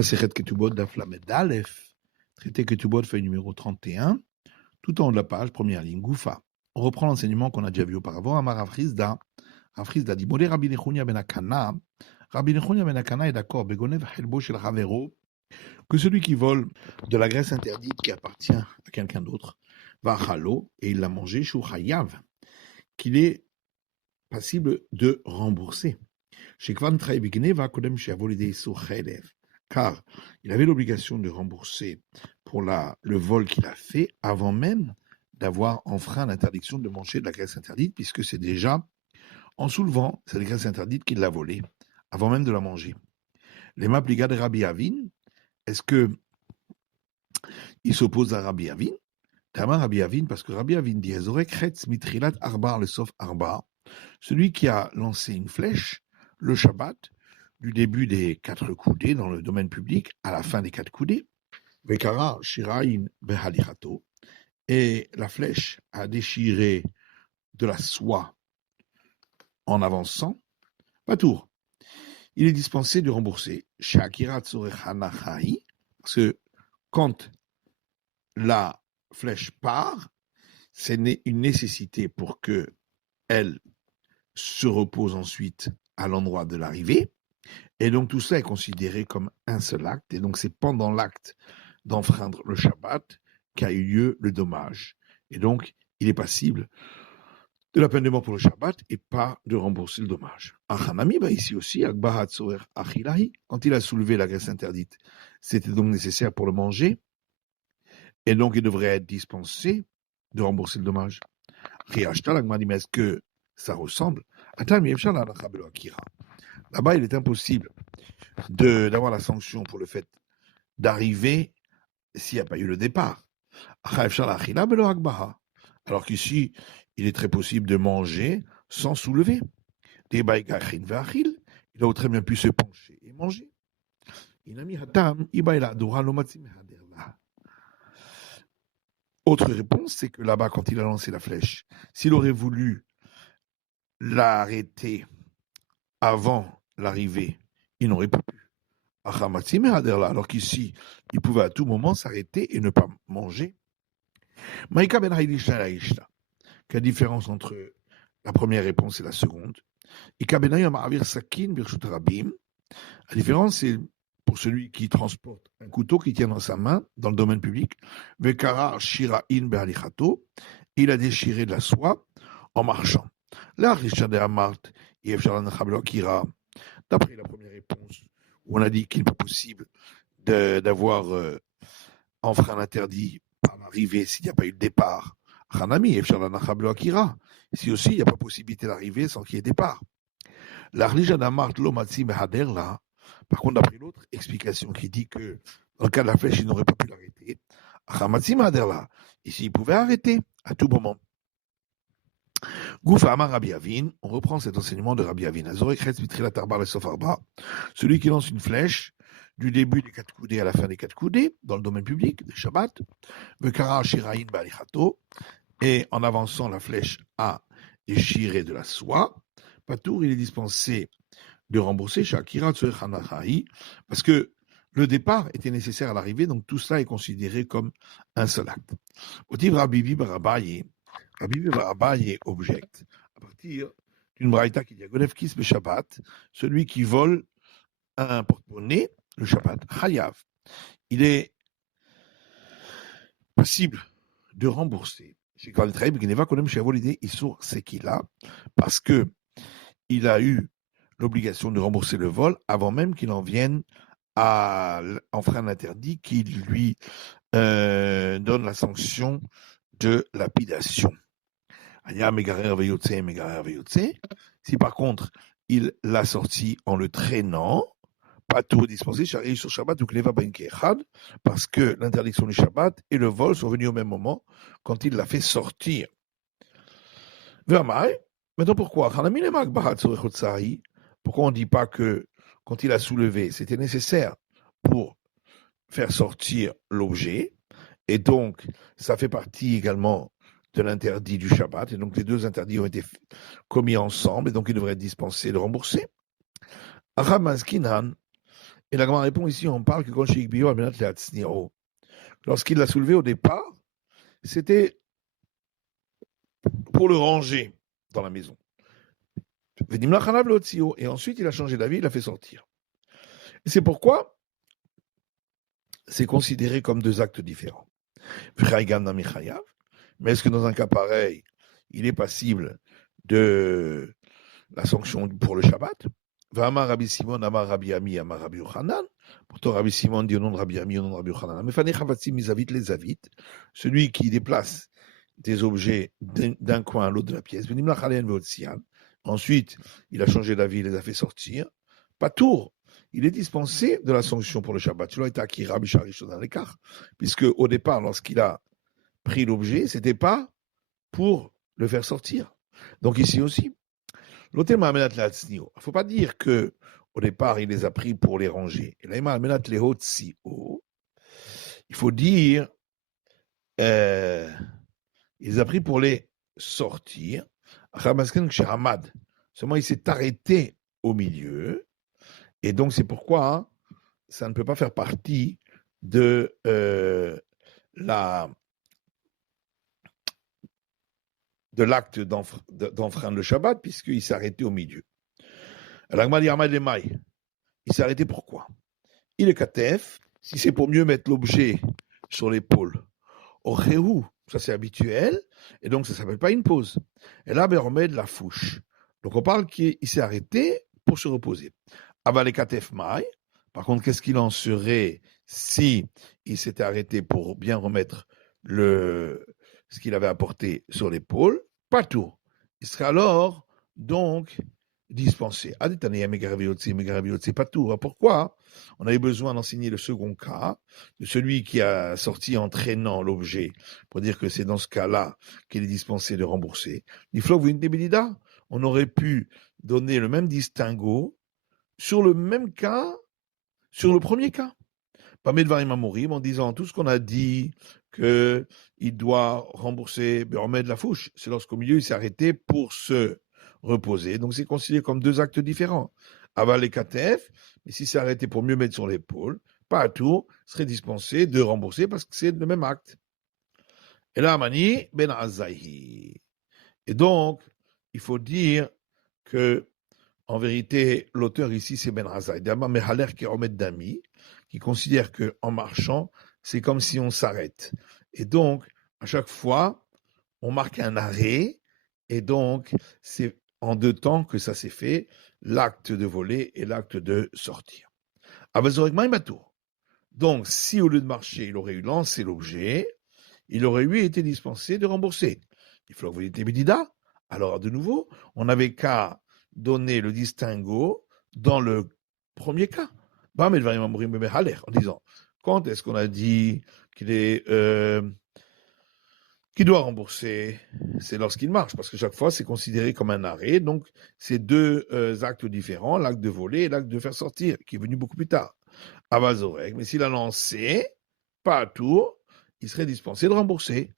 Masechet Ketubot Daf Lamed Aleph, traité Ketubot, feuille numéro 31, tout en haut de la page, première ligne, Goufa. On reprend l'enseignement qu'on a déjà vu auparavant. Amar Rafrizda dit Modé Rabbi Nechunia ben Akana. Rabbi Nechunia ben Akana est d'accord, Begonev Helbo shel Ravero, que celui qui vole de la graisse interdite qui appartient à quelqu'un d'autre va chalo et il l'a mangé, Shu Chayav, qu'il est passible de rembourser. Shekvan Traï Begneva Kodem Sheavolide Isur Chelev. Car il avait l'obligation de rembourser pour le vol qu'il a fait avant même d'avoir enfreint l'interdiction de manger de la graisse interdite, puisque c'est déjà en soulevant cette graisse interdite qu'il l'a volée, avant même de la manger. Les mapligas de Rabbi Avin, est-ce que il s'oppose à Rabbi Avin? Tama Rabbi Avin, parce que Rabbi Avin dit Ezorek Chetz Mitrilat Arbar le Sof Arbar, celui qui a lancé une flèche le Shabbat, du début des 4 coudées dans le domaine public à la fin des 4 coudées, Vekara Shirain Behalichato, et la flèche a déchiré de la soie en avançant, Patour. Il est dispensé de rembourser Shakira Tsorechanachahi, parce que quand la flèche part, c'est une nécessité pour que elle se repose ensuite à l'endroit de l'arrivée. Et donc tout ça est considéré comme un seul acte, et donc c'est pendant l'acte d'enfreindre le Shabbat qu'a eu lieu le dommage. Et donc il est passible de la peine de mort pour le Shabbat et pas de rembourser le dommage. Achanami, ici aussi, quand il a soulevé la graisse interdite, c'était donc nécessaire pour le manger, et donc il devrait être dispensé de rembourser le dommage. Mais est-ce que ça ressemble? Là-bas, il est impossible d'avoir la sanction pour le fait d'arriver s'il n'y a pas eu le départ. Alors qu'ici, il est très possible de manger sans soulever. Il a très bien pu se pencher et manger. Autre réponse, c'est que là-bas, quand il a lancé la flèche, s'il aurait voulu l'arrêter avant l'arrivée, il n'aurait pas pu. Alors qu'ici, il pouvait à tout moment s'arrêter et ne pas manger. Quelle différence entre la première réponse et la seconde? La différence, c'est pour celui qui transporte un couteau qui tient dans sa main, dans le domaine public, il a déchiré de la soie en marchant. D'après la première réponse, où on a dit qu'il n'est pas possible d'avoir enfreint l'interdit par l'arrivée s'il n'y a pas eu de départ. Ici aussi, il n'y a pas possibilité d'arriver sans qu'il y ait départ. Par contre, d'après l'autre explication qui dit que dans le cas de la flèche, il n'aurait pas pu l'arrêter. Ici, il pouvait arrêter à tout moment. Goufa Amar Rabbi Avin, on reprend cet enseignement de Rabbi Avin. Celui qui lance une flèche du début des 4 coudées à la fin des 4 coudées, dans le domaine public, des Shabbat, et en avançant la flèche a déchiré de la soie, Patour, il est dispensé de rembourser Shakira Tsuechanachahi, parce que le départ était nécessaire à l'arrivée, donc tout cela est considéré comme un seul acte. Otiv Rabbi Barabaye objecte à partir d'une braïta qui dit Gonev Kis be Shabbat, celui qui vole un porte-monnaie le Shabbat, Chayav, il est possible de rembourser. C'est qu'il a, parce que il a eu l'obligation de rembourser le vol avant même qu'il en vienne à enfreindre l'interdit qui lui donne la sanction de lapidation. Si par contre il l'a sorti en le traînant, pas tout dispensé, sur Shabbat ou Kneva Ben Kechad, parce que l'interdiction du Shabbat et le vol sont venus au même moment quand il l'a fait sortir. Maintenant pourquoi on ne dit pas que quand il a soulevé, c'était nécessaire pour faire sortir l'objet, et donc ça fait partie également de l'interdit du Shabbat, et donc les deux interdits ont été commis ensemble, et donc il devrait être dispensé de rembourser. Et la Gemara répond ici, on parle que quand lorsqu'il l'a soulevé au départ, c'était pour le ranger dans la maison. Et ensuite, il a changé d'avis, il l'a fait sortir. Et c'est pourquoi c'est considéré comme deux actes différents. Mais est-ce que dans un cas pareil, il est passible de la sanction pour le Shabbat? V'amar Rabbi Simon, amar Rabbi Ami, amar Rabbi Yochanan. Pourtant, Rabbi Simon dit au nom de Rabbi Ami, au nom de Rabbi Yochanan. Mais Fanei Chavatsim Mizavit les Avit, celui qui déplace des objets d'un coin à l'autre de la pièce. Ensuite, il a changé d'avis, il les a fait sortir. Pas tour. Il est dispensé de la sanction pour le Shabbat. Tu été Akira Bisharish dans l'écart. Puisque au départ, lorsqu'il a pris l'objet, c'était pas pour le faire sortir. Donc ici aussi. Il ne faut pas dire que au départ, il les a pris pour les ranger. Il faut dire il les a pris pour les sortir. Seulement, il s'est arrêté au milieu. Et donc, c'est pourquoi ça ne peut pas faire partie de l'acte d'enfreindre le Shabbat, puisqu'il s'est arrêté au milieu. Il s'est arrêté pourquoi? Il est katef, si c'est pour mieux mettre l'objet sur l'épaule. Au réhou, ça c'est habituel, et donc ça ne s'appelle pas une pause. Et là, on met de la fouche. Donc on parle qu'il s'est arrêté pour se reposer. Aval katef maï, par contre, qu'est-ce qu'il en serait si il s'était arrêté pour bien remettre ce qu'il avait apporté sur l'épaule? Pas tout. Il serait alors donc dispensé. C'est pas tout. Pourquoi? On avait besoin d'enseigner le second cas, de celui qui a sorti en traînant l'objet, pour dire que c'est dans ce cas-là qu'il est dispensé de rembourser. On aurait pu donner le même distinguo sur le même cas, sur le premier cas. Pas Medvarim Amorim, en disant tout ce qu'on a dit qu'il doit rembourser, remettre la fouche. C'est lorsqu'au milieu il s'est arrêté pour se reposer. Donc c'est considéré comme deux actes différents. Aval et Katef, mais si c'est arrêté pour mieux mettre sur l'épaule, pas à tout, serait dispensé de rembourser parce que c'est le même acte. Et là, Amani, Ben Azahi. Et donc, il faut dire que, en vérité, l'auteur ici, c'est Ben Azahi. D'abord, Mehaler qui remet d'Ami, qui considère qu'en marchant, c'est comme si on s'arrête. Et donc, à chaque fois, on marque un arrêt, et donc, c'est en deux temps que ça s'est fait, l'acte de voler et l'acte de sortir. Donc, si au lieu de marcher, il aurait eu lancé l'objet, il aurait lui été dispensé de rembourser. Il faut que vous dites Bédida. Alors, de nouveau, on n'avait qu'à donner le distinguo dans le premier cas. En disant, quand est-ce qu'on a dit qu'il doit rembourser? C'est lorsqu'il marche, parce que chaque fois, c'est considéré comme un arrêt. Donc, c'est deux actes différents, l'acte de voler et l'acte de faire sortir, qui est venu beaucoup plus tard. Abazorek, mais s'il a lancé, pas à tour, il serait dispensé de rembourser.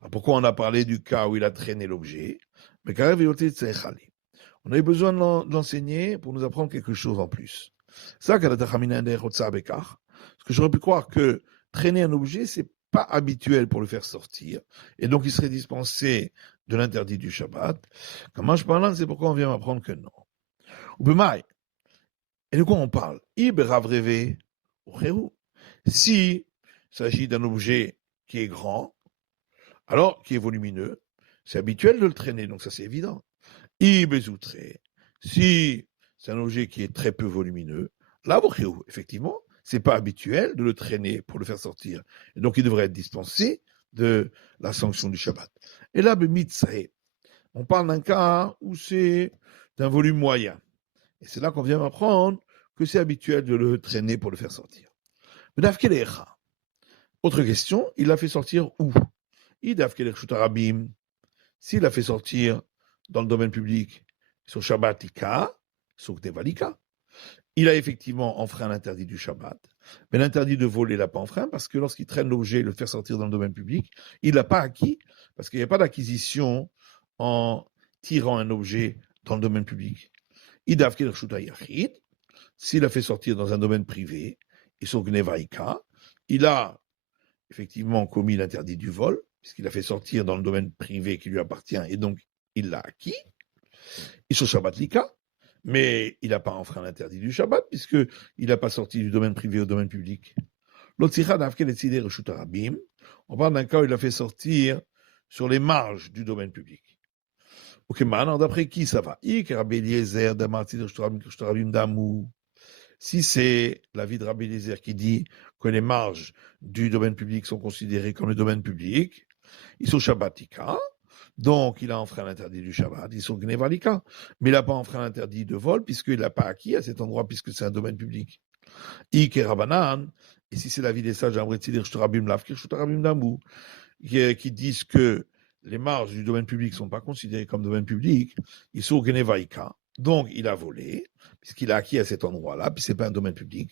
Alors pourquoi on a parlé du cas où il a traîné l'objet? Mais on avait besoin de l'enseigner pour nous apprendre quelque chose en plus. Parce que j'aurais pu croire que traîner un objet, c'est pas habituel pour le faire sortir, et donc il serait dispensé de l'interdit du Shabbat. Comment je parle, c'est pourquoi on vient m'apprendre que non. Et de quoi on parle? Si il s'agit d'un objet qui est grand, alors qui est volumineux, c'est habituel de le traîner, donc ça c'est évident. Si c'est un objet qui est très peu volumineux, là, effectivement, c'est pas habituel de le traîner pour le faire sortir. Et donc il devrait être dispensé de la sanction du Shabbat. Et là, on parle d'un cas où c'est d'un volume moyen. Et c'est là qu'on vient m'apprendre que c'est habituel de le traîner pour le faire sortir. Autre question, il l'a fait sortir où? S'il l'a fait sortir dans le domaine public, sur Shabbat Ika, sur Devalika, il a effectivement enfreint l'interdit du Shabbat, mais l'interdit de voler, il l'a pas enfreint, parce que lorsqu'il traîne l'objet et le faire sortir dans le domaine public, il l'a pas acquis, parce qu'il n'y a pas d'acquisition en tirant un objet dans le domaine public. s'il a fait sortir dans un domaine privé, ils sont Gnevaïka, il a effectivement commis l'interdit du vol, puisqu'il a fait sortir dans le domaine privé qui lui appartient, et donc il l'a acquis. Ils sont Shabbat Lika, mais il n'a pas enfreint l'interdit du Shabbat, puisqu'il n'a pas sorti du domaine privé au domaine public. On parle d'un cas où il a fait sortir sur les marges du domaine public. Ok, maintenant, d'après qui ça va? Si c'est l'avis de Rabbi Eliezer qui dit que les marges du domaine public sont considérées comme le domaine public, ils sont Shabbatika, donc il a enfreint l'interdit du Shabbat, ils sont Gnevalika, mais il n'a pas enfreint l'interdit de vol puisqu'il n'a pas acquis à cet endroit puisque c'est un domaine public. Et si c'est l'avis des sages, qui disent que les marges du domaine public ne sont pas considérées comme domaine public, ils sont Gnevaïka, donc il a volé, puisqu'il a acquis à cet endroit-là, puis ce n'est pas un domaine public.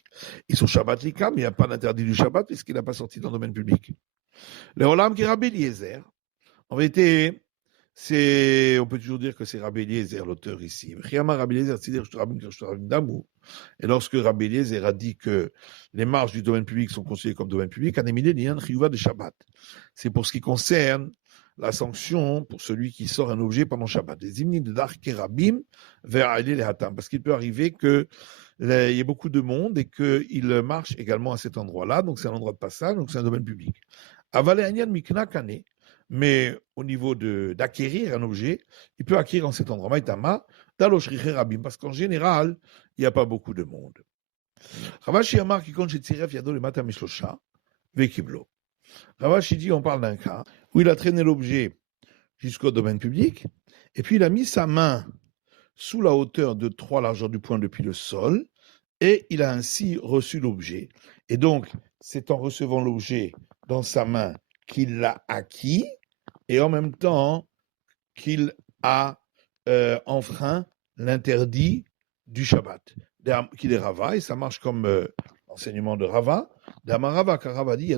Ils sont Shabbat Lika, mais il n'y a pas d'interdit du Shabbat, puisqu'il n'a pas sorti dans le domaine public. Le Olam qui est Rabbi Eliezer, en vérité, on peut toujours dire que c'est Rabbi Eliezer, l'auteur ici. Et lorsque Rabbi Eliezer a dit que les marges du domaine public sont considérées comme domaine public, c'est pour ce qui concerne la sanction pour celui qui sort un objet pendant Shabbat. Les hymnes de Dar Kerabim vers Ali les Hatam, parce qu'il peut arriver qu'il y ait beaucoup de monde et qu'il marche également à cet endroit-là, donc c'est un endroit de passage, donc c'est un domaine public. Avalé Anyan Mikna Kane, mais au niveau d'acquérir un objet, il peut acquérir en cet endroit, Maïtama, Daloshriche Rabim, parce qu'en général, il n'y a pas beaucoup de monde. Ravashi Amar qui compte chez Tziref Yado le Matam Mishlosha, Vekiblo. Ravashi dit, on parle d'un cas où il a traîné l'objet jusqu'au domaine public, et puis il a mis sa main sous la hauteur de 3 largeurs du poing depuis le sol, et il a ainsi reçu l'objet. Et donc, c'est en recevant l'objet dans sa main qu'il l'a acquis, et en même temps qu'il a enfreint l'interdit du Shabbat, qu'il est Rava, et ça marche comme enseignement de Rava. Rava, car Rava dit,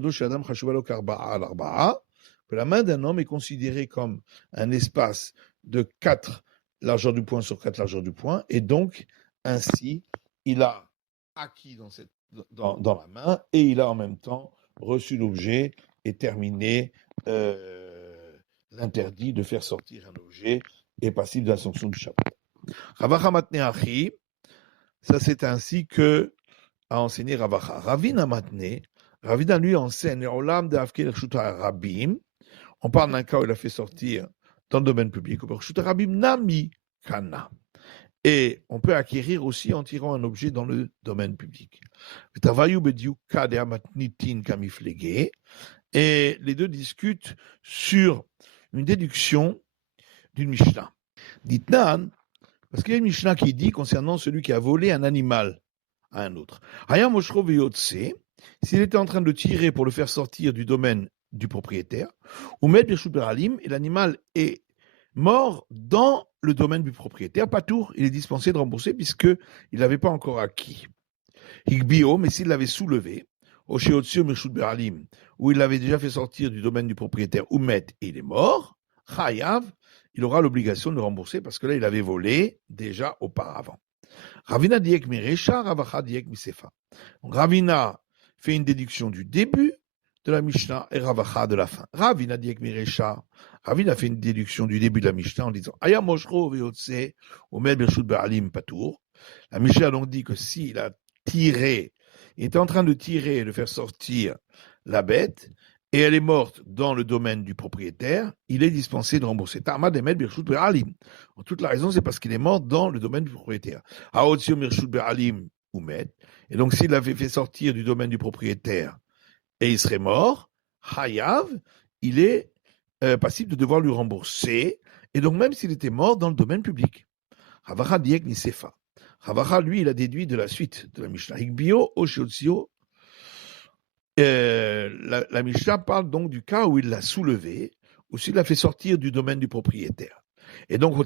que la main d'un homme est considérée comme un espace de 4 largeurs du poing sur 4 largeurs du poing, et donc, ainsi, il a acquis dans la main, et il a en même temps reçu l'objet et terminé l'interdit de faire sortir un objet est passible de la sanction du Shabbat. Ravacha matne achi, ça c'est ainsi que a enseigné Ravacha. Ravina matne, Ravina lui enseigne olam de afkel shuta rabim. On parle d'un cas où il a fait sortir dans le domaine public, shuta rabim nami kana. Et on peut acquérir aussi en tirant un objet dans le domaine public. Et les deux discutent sur une déduction d'une Mishnah. Ditnan, parce qu'il y a une Mishnah qui dit concernant celui qui a volé un animal à un autre. S'il était en train de tirer pour le faire sortir du domaine du propriétaire, et l'animal est mort dans le domaine du propriétaire, pas tour, il est dispensé de rembourser puisqu'il n'avait pas encore acquis. Higbio, mais s'il l'avait soulevé, où il l'avait déjà fait sortir du domaine du propriétaire, Oumet, et il est mort, Chayav, il aura l'obligation de le rembourser parce que là, il avait volé déjà auparavant. Ravina diek mirecha, Ravacha diek misefa. Donc Ravina fait une déduction du début de la Mishnah et Ravacha de la fin. Ravina diek mirecha, Ravina fait une déduction du début de la Mishnah en disant Aya moshro veotse omer birshut ba'alim patour. La Mishnah donc dit que s'il a tiré, il est en train de tirer et de faire sortir la bête, et elle est morte dans le domaine du propriétaire, il est dispensé de rembourser. Ta'amad emet birshut ba'alim. Toute la raison, c'est parce qu'il est mort dans le domaine du propriétaire. Haotzio birshut ba'alim umet. Et donc, s'il l'avait fait sortir du domaine du propriétaire et il serait mort, Hayav, il est passible de devoir lui rembourser, et donc même s'il était mort dans le domaine public. Ravacha diek nisefa. Ravacha, lui, il a déduit de la suite de la Mishnah. Higbio oshotzio. La Mishnah parle donc du cas où il l'a soulevé, ou s'il l'a fait sortir du domaine du propriétaire. Et donc,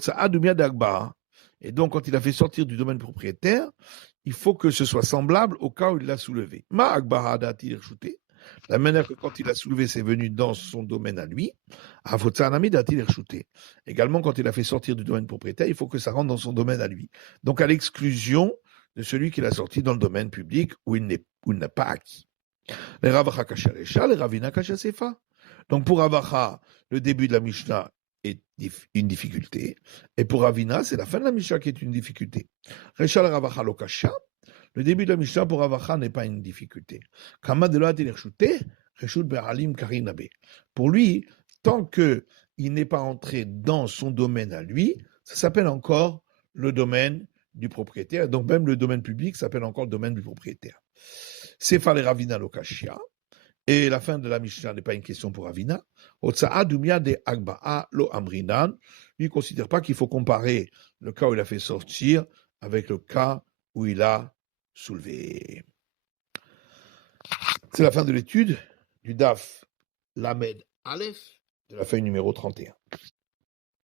et donc, quand il a fait sortir du domaine propriétaire, il faut que ce soit semblable au cas où il l'a soulevé. Ma Akbara da'atir shouté. La manière que quand il a soulevé, c'est venu dans son domaine à lui. Également, quand il a fait sortir du domaine propriétaire, il faut que ça rentre dans son domaine à lui. Donc, à l'exclusion de celui qui l'a sorti dans le domaine public où il n'a pas acquis. Les Ravacha Kasha Resha, les Ravina Kasha Sefa. Donc pour Ravacha, le début de la Mishnah est une difficulté, et pour Ravina, c'est la fin de la Mishnah qui est une difficulté. Resha le Ravacha lo Kasha, le début de la Mishnah pour Ravacha n'est pas une difficulté. Kama de la Reshut Be'alim Karinabe. Pour lui, tant qu'il n'est pas entré dans son domaine à lui, ça s'appelle encore le domaine du propriétaire. Donc même le domaine public s'appelle encore le domaine du propriétaire. Sefa le Ravina lo Kashia. Et la fin de la Mishnah n'est pas une question pour Ravina. Otsa'a dumia de agba'a lo amrinan. Lui, il ne considère pas qu'il faut comparer le cas où il a fait sortir avec le cas où il a soulevé. C'est la fin de l'étude du DAF Lamed Aleph de la feuille numéro 31.